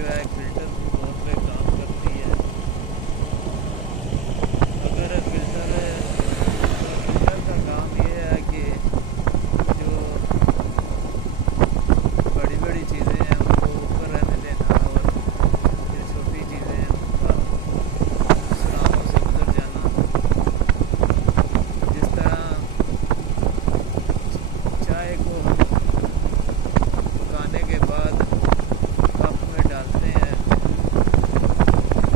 जो है फिल्टर के तौर पे काम करती है। अगर फिल्टर का काम ये है कि जो बड़ी बड़ी चीज़ें हैं उनको ऊपर रहने देना और जो छोटी चीज़ें हैं उनका सुराखों से गुजर जाना। जिस तरह चाय को हम पकाने के बाद कप में डालते हैं,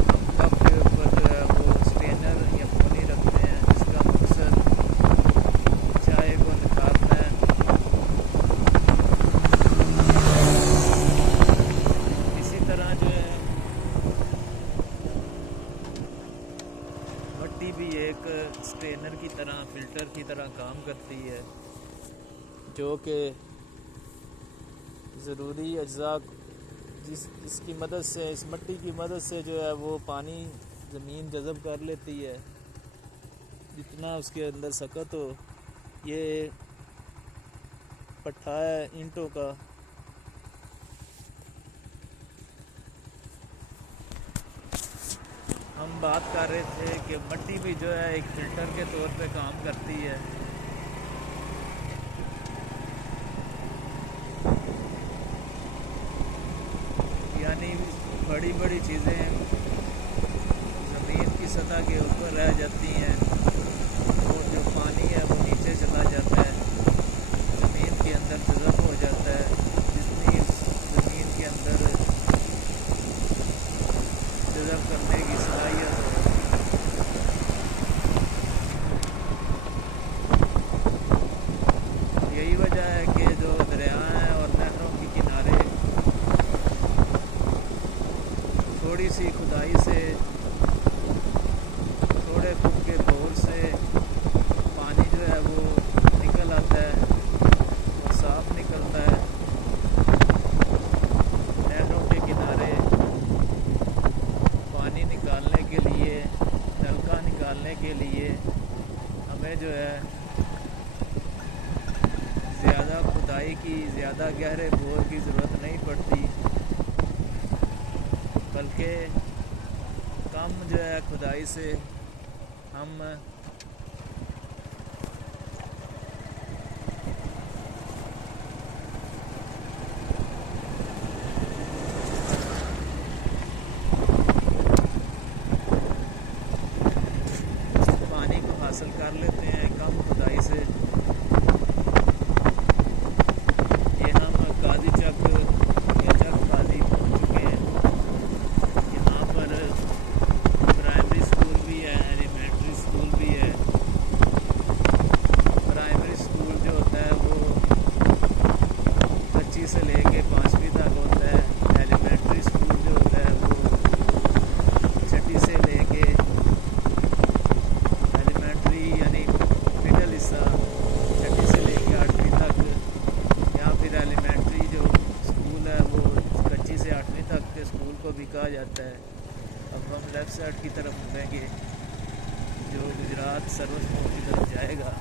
हम कप के ऊपर जो है वो स्ट्रेनर या पोनी रखते हैं जिसका मकसद चाय को निकालना है। इसी तरह जो है मट्टी भी एक स्ट्रेनर की तरह, फिल्टर की तरह काम करती है, जो कि ज़रूरी अज्जा इसकी मदद से, इस मिट्टी की मदद से जो है वो पानी ज़मीन जज़ब कर लेती है जितना उसके अंदर सकत हो। ये पट्टा है ईंटों का। हम बात कर रहे थे कि मिट्टी भी जो है एक फ़िल्टर के तौर पे काम करती है। यानी बड़ी बड़ी चीज़ें ज़मीन की सतह के ऊपर रह जाती हैं और जो पानी है वो नीचे चला जाता है, ज़मीन के अंदर जज़ब हो जाता है। जितनी ज़मीन के अंदर जज़ब करने की सलाहियत हो, यही वजह है कि जो दरिया हैं और नहरों के किनारे थोड़ी सी खुदाई से, थोड़े फुट के बोर से पानी जो है वो निकल आता है और साफ निकलता है। नहरों के किनारे पानी निकालने के लिए, नलका निकालने के लिए हमें जो है ज़्यादा खुदाई की, ज़्यादा गहरे बोर की ज़रूरत नहीं पड़ती, बल्कि कम जो है खुदाई से हम पानी को हासिल कर लेते हैं कम खुदाई से। ये हम काजी चक या चक काजी पहुँच चुके हैं। यहाँ पर प्राइमरी स्कूल भी है, एलिमेंट्री स्कूल भी है। प्राइमरी स्कूल जो होता है वो 25 से लेके 5वीं तक होता है। एलिमेंट्री स्कूल जो होता है वो 6ठी से लेके, एलिमेंट्री यानी मिडल हिस्सा 6ठी से लेके 8वीं तक, या फिर एलिमेंट्री जो स्कूल है वो 25 से 8वीं तक के स्कूल को भी कहा जाता है। अब हम लेफ़्ट साइड की तरफ मुड़ेंगे जो गुजरात सर्विस मोड़ की तरफ जाएगा।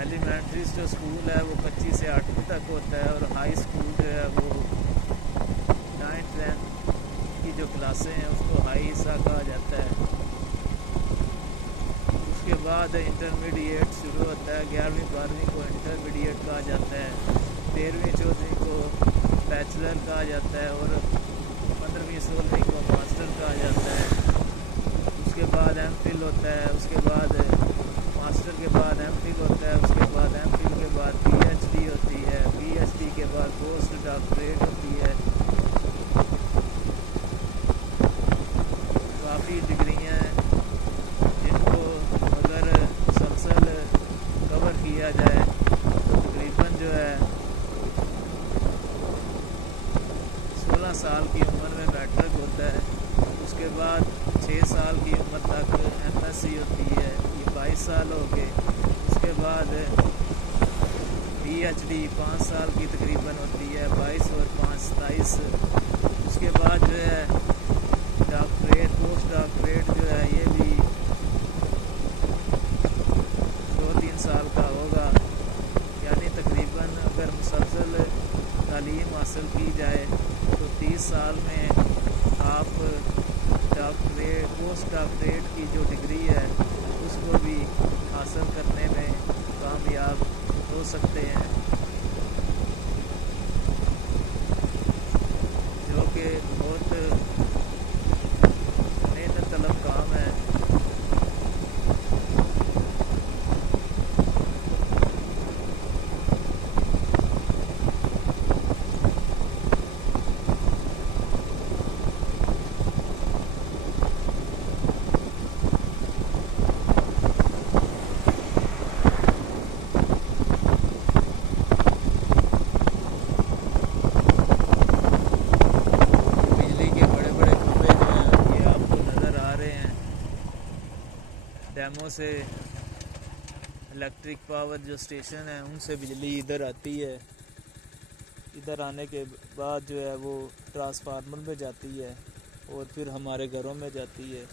एलिमेंट्री जो स्कूल है वो 25 से 8वीं तक होता है और हाई स्कूल जो है वो 9th 10th की जो क्लासें हैं उसको हाई हिस्सा कहा जाता है। उसके बाद इंटरमीडिएट शुरू होता है। 11वीं 12वीं को इंटरमीडिएट कहा जाता है, 13वीं 14वीं को बैचलर कहा जाता है और 15वीं 16वीं को मास्टर कहा जाता है। उसके बाद एमफिल होता है, उसके बाद मास्टर के बाद एमफिल होता है, उसके बाद एमफिल के बाद पीएचडी होती है, पीएचडी के बाद पोस्ट डॉक्टरेट होती है। काफ़ी डिग्रियाँ हैं जिनको अगर मुसलसल कवर किया जाए तो तकरीबन जो है 16 साल की उम्र में मैट्रिक होता है। उसके बाद 6 साल की उम्र तक एमएससी होती है, ये 22 साल हो गए। उसके बाद पीएचडी 5 साल की तकरीबन होती है, 22 और 5 27। उसके बाद जो है डॉक्टरेट, पोस्ट डॉक्टरेट जो है ये भी 2-3 साल का होगा। यानी तकरीबन अगर मुसलसल तालीम हासिल की जाए तो 30 साल में आप डॉक्टरेट पोस्ट डॉक्टरेट की जो डिग्री है उसको भी हासिल करने में कामयाब हो सकते हैं, जो कि बहुत मेहनत तलब काम है। बिजली के बड़े बड़े खंभे जो हैं ये आपको नज़र आ रहे हैं। डैमों से इलेक्ट्रिक पावर जो स्टेशन है उनसे बिजली इधर आती है। इधर आने के बाद जो है वो ट्रांसफार्मर में जाती है और फिर हमारे घरों में जाती है।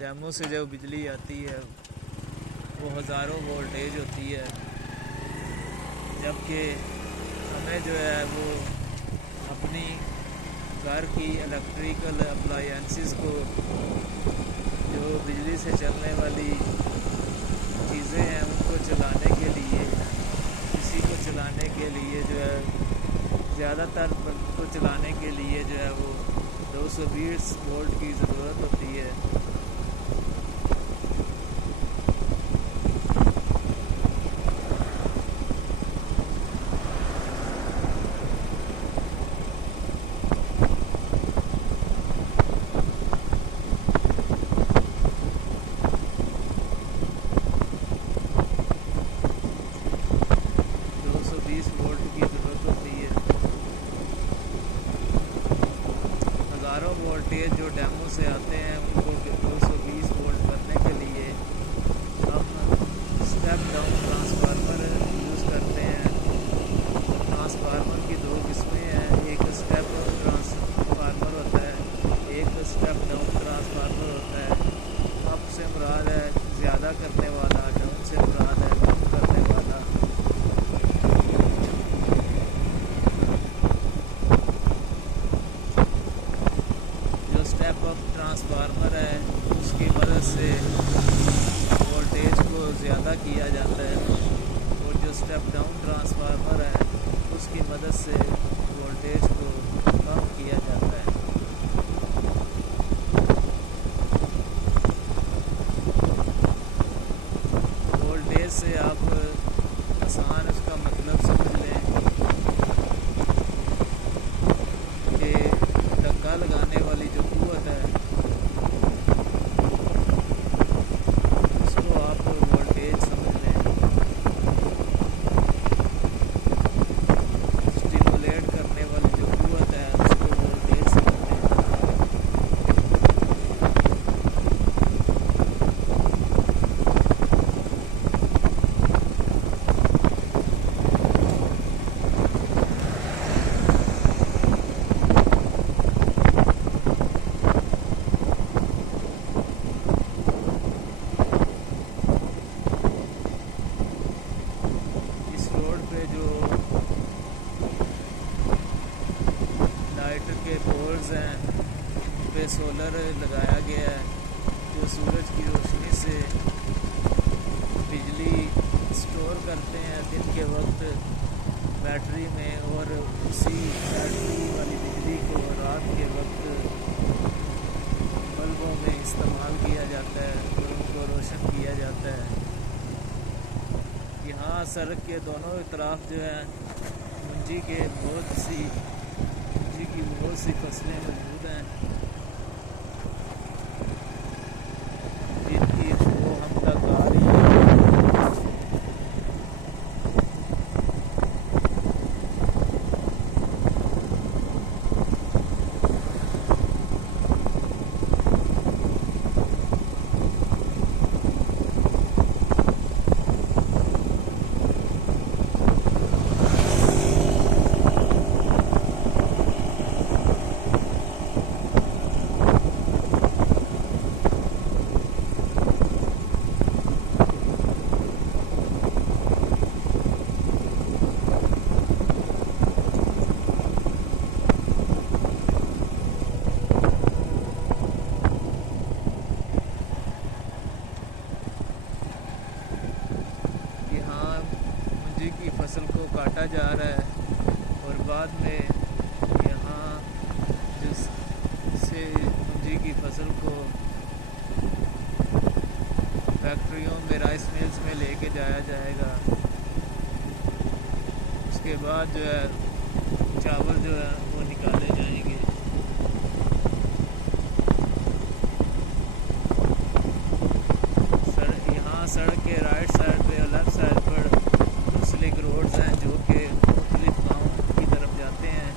डैमों से जो बिजली आती है वो हज़ारों वोल्टेज होती है, जबकि हमें जो है वो अपनी घर की इलेक्ट्रिकल अप्लायंसेस को जो बिजली से चलने वाली चीज़ें हैं उनको चलाने के लिए, किसी को चलाने के लिए जो है ज़्यादातर को चलाने के लिए जो है वो 220 वोल्ट की ज़रूरत होती है। हज़ारों वोल्टेज जो डैमों से आते हैं उनको 220 वोल्ट करने के लिए हम स्टेप डाउन ट्रांसफार्मर यूज़ करते हैं। ट्रांसफार्मर की दो किस्में हैं, एक स्टेप ट्रांसफार्मर होता है, एक स्टेप डाउन ट्रांसफार्मर होता है। अप से मुराद है ज़्यादा करने वाला, डाउन से मुराद है कम करने वाला। स्टेप अप ट्रांसफार्मर है उसकी मदद से वोल्टेज को ज़्यादा किया जाता है और जो स्टेप डाउन ट्रांसफार्मर है उसकी मदद से वोल्टेज को कम किया जाता है। वोल्टेज से आप आसान उसका मतलब समझ लें कि धक्का लगाने वाली जो कुव्वत है उसको आप वोल्टेज समझ लें। स्टिमुलेट करने वाली जो कुव्वत है उसको वोल्टेज समझ लें। पे जो लाइट के पोल्स हैं उन पे सोलर लगाया गया है जो सूरज की रोशनी से बिजली स्टोर करते हैं दिन के वक्त बैटरी में और उसी बैटरी वाली बिजली को रात के वक्त बल्बों में इस्तेमाल किया जाता है और उनको रोशन किया जाता है। यहाँ सड़क के दोनों तरफ जो है मुंजी की बहुत सी फसलें मौजूद हैं जिनकी वो हम तक आ रही है। मुंजी की फसल को काटा जा रहा है और बाद में यहाँ जिससे मुंजी की फसल को फैक्ट्रियों में, राइस मिल्स में लेके जाया जाएगा। उसके बाद जो है चावल जो है वो निकाले जाएंगे। यहाँ सड़क के राइट साइड पे और लेफ्ट साइड पर मुख्तलिफ रोड्स हैं जो कि मुख्तलिफ गाँव की तरफ जाते हैं,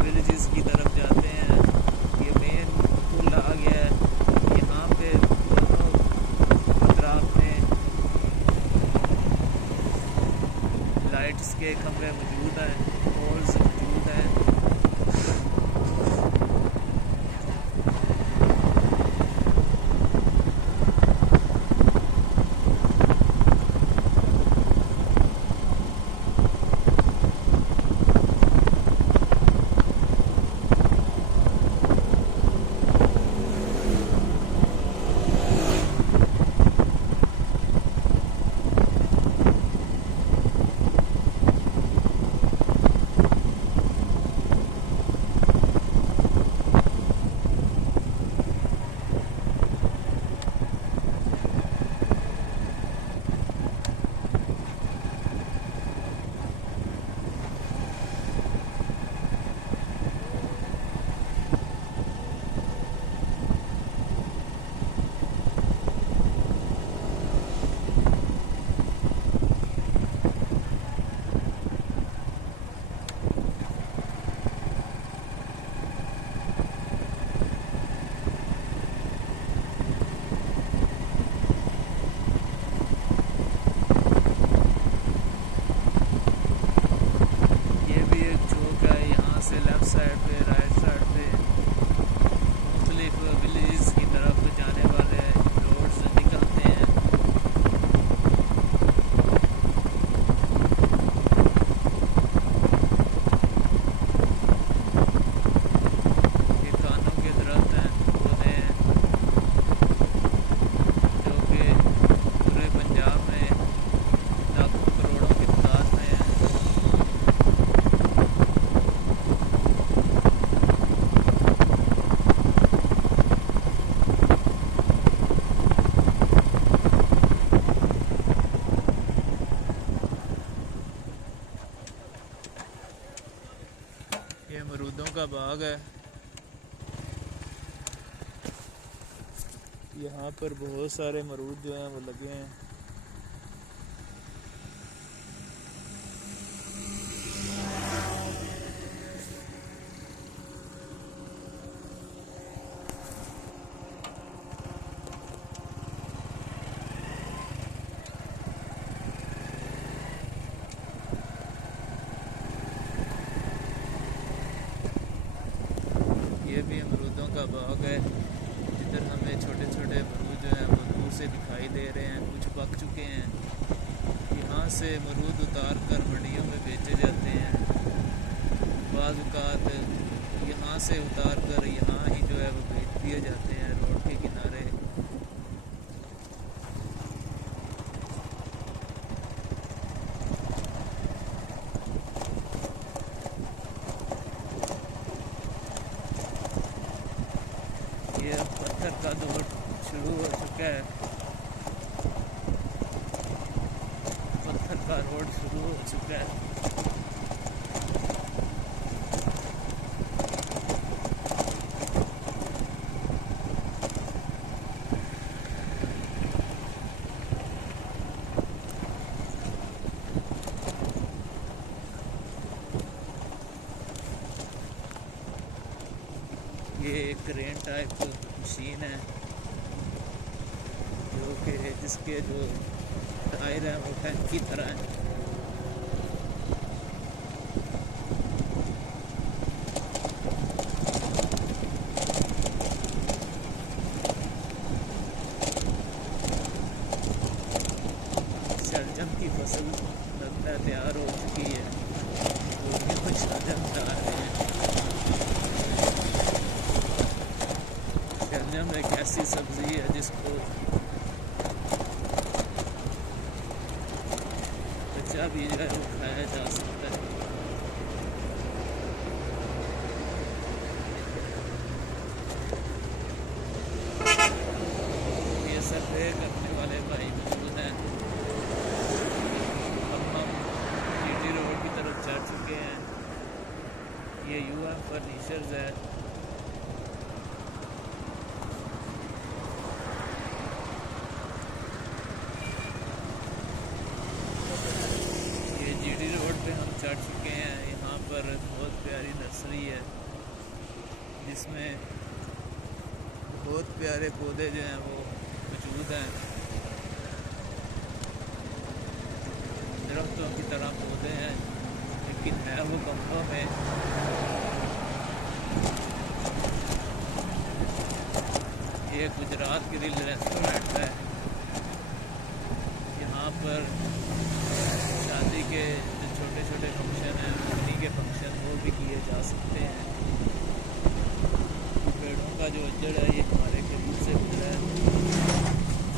विलेजेस की तरफ जाते हैं। ये मेन पुल आ गया है। यहाँ पे दोनों अतराफ में लाइट्स के खंभे मौजूद हैं, पोल्स मौजूद हैं। अमरूदों का बाग है। यहाँ पर बहुत सारे अमरूद जो हैं वो लगे हैं। ये भी अमरूदों का बाग है। इधर हमें छोटे छोटे अमरूद जो हैं वो दूर से दिखाई दे रहे हैं, कुछ पक चुके हैं। यहाँ से अमरूद उतार कर मंडियों में बेचे जाते हैं। बाज़ औक़ात यहाँ से उतार कर यहाँ ही जो है वो बेच दिए जाते हैं रोड के किनारे। ये पत्थर का दौर शुरू हो चुका है। पत्थर का रोड शुरू हो चुका है। ये एक क्रेन टाइप मशीन है जो कि जिसके जो टायर हैं वो टैंक की तरह हैं। शलजम की फसल लगता है तैयार हो चुकी है। तो भी कुछ शलजम डाल रहे हैं। शलजम एक ऐसी सब्जी है जिसको बच्चा भी जो है वो खाया जा सकता है। ये सर्वे करने वाले भाई मौजूद हैं। अब हम GT रोड की तरफ चढ़ चुके हैं। ये UM फर्नीचर्स है। GT रोड पे हम चढ़ चुके हैं। यहाँ पर बहुत प्यारी नर्सरी है जिसमें बहुत प्यारे पौधे जो हैं वो मौजूद हैं। दरख्तों की तरह पौधे हैं लेकिन है वो गमलों में। ये गुजरात ग्रिल रेस्टोरेंट है। यहाँ पर शादी के जो छोटे छोटे फंक्शन हैं उन्हीं के फंक्शन वो भी किए जा सकते हैं। पेड़ों का जो अजड़ है ये हमारे करीब से गुजरा है।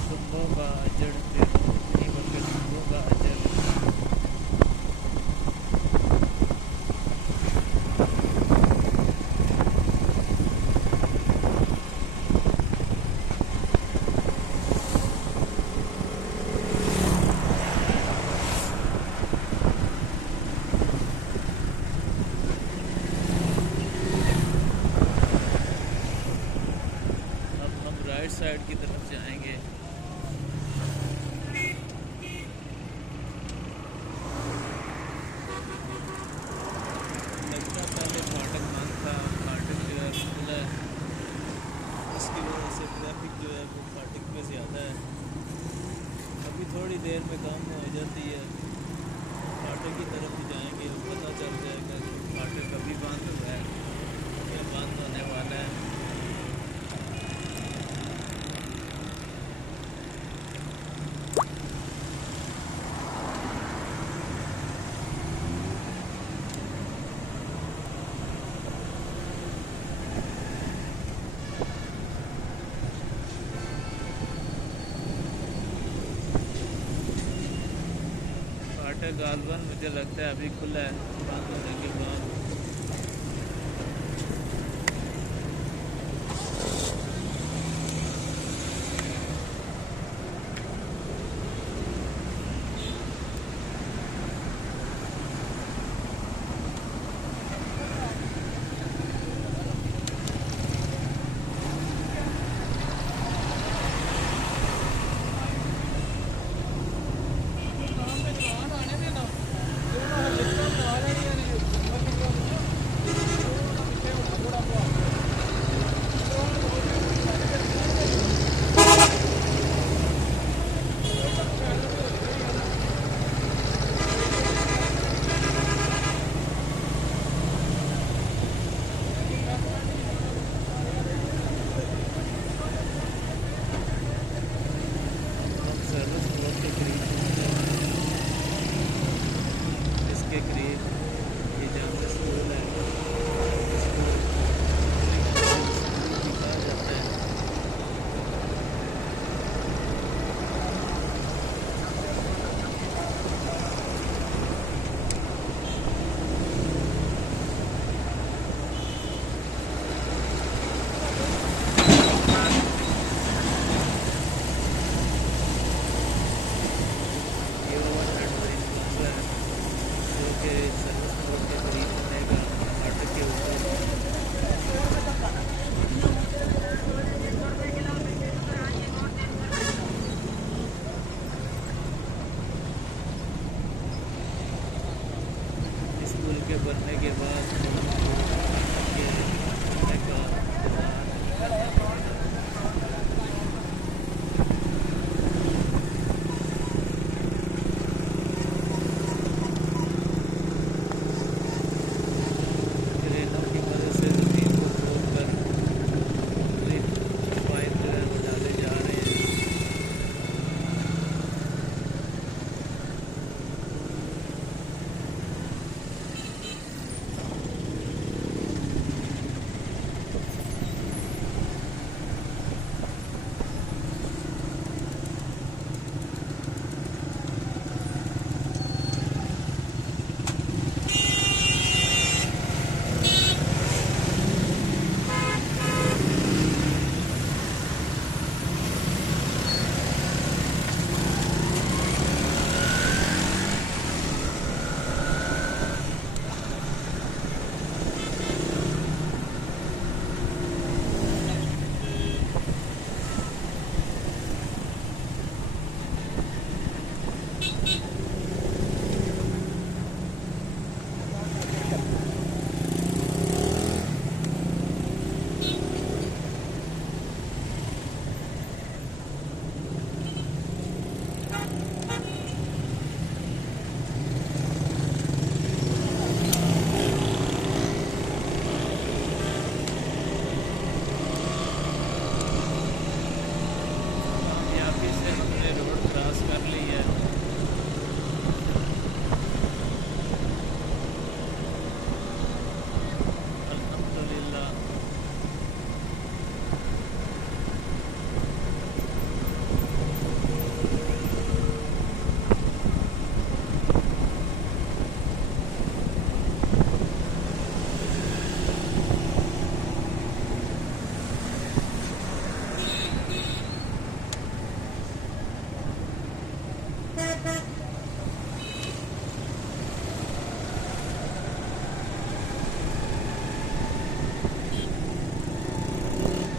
दुम्बों का अजड़ पेड़ों नहीं बल्कि दुम्बों का अजड़। राइट साइड की तरफ जाएंगे। लगता पहले फाटक बंद था, फाटक जो है खुला है। इसकी वजह से ट्रैफिक जो है वो फाटक में ज़्यादा है। अभी थोड़ी देर में कम हो जाती है। फाटक की तरफ जाएंगे तो पता चल जाएगा कि फाटक अभी बंद हो रहा है या बंद होने वाला है। गालवन मुझे लगता है अभी खुला है बंद होने के बाद। इसके करीब ये जामा स्कूल है। स्कूल के बनने के बाद